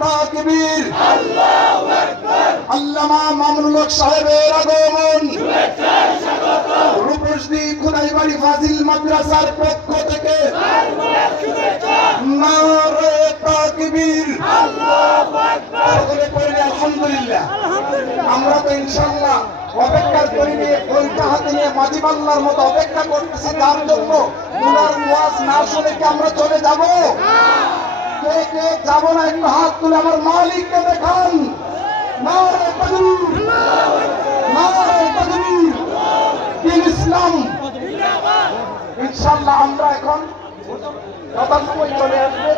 তাকবীর, আল্লাহু আকবার। আল্লামা মামুনুল হক সাহেবের আগমন, শুভেচ্ছা স্বাগত। রূপসী খুদাইবাড়ি ফাজিল মাদ্রাসার পক্ষ থেকে শুভেচ্ছা। নারে তাকবীর, আল্লাহু আকবার। সকলে পড়ে আলহামদুলিল্লাহ। আমরা তো ইনশাআল্লাহ অপেক্ষার পরিবেশ বইটা হাতে নিয়ে মাঝিবাল্লার মতো অপেক্ষা করতেছি তার জন্য। উনার ওয়াজ না শুনে কি আমরা চলে যাব? কে কে যাব না একটু হাত তুলে আমার মালিককে দেখান। নারে তাকবীর, নারে তাকবীর, দিন ইসলাম জিন্দাবাদ। ইনশাআল্লাহ আমরা এখন যথাসময় চলে আসবে।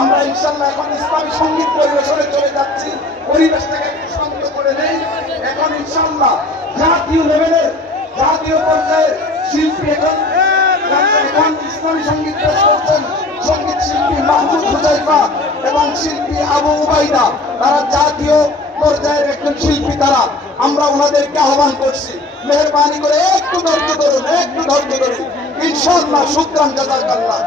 আমরা ইনশাআল্লাহ এখন ইসলামী সঙ্গীত পরিবেশনে চলে যাচ্ছি। পরিবেশটাকে একটু শান্ত করে নেই। এখন ইনশাআল্লাহ জাতীয় লেভেলের, জাতীয় পর্যায়ের শিল্পী এখন ইসলামী সঙ্গীত পেশ করছেন সঙ্গীত শিল্পী মাহমুদ হুজাইফা এবং শিল্পী আবু উবাইদা। তারা জাতীয় পর্যায়ের একজন শিল্পী। তারা আমরা ওনাদেরকে আহ্বান করছি, মেহেরবানি করে একটু ধৈর্য ধরুন, একটু ধৈর্য ধরুন। ইনশাআল্লাহ শুকরান জাযাকাল্লাহ।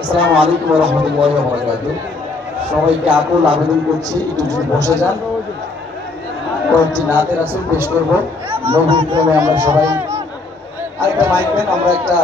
আসসালামু আলাইকুম ওয়া রাহমাতুল্লাহি ওয়া বারাকাতুহু। সবাইকে আকুল আবেদন করছি একটু যদি বসে যান। কয়েকটি নাতে রাসূল পেশ করব। নবীর প্রেমে আমরা সবাই আরেকটা মাইক দেন, আমরা একটা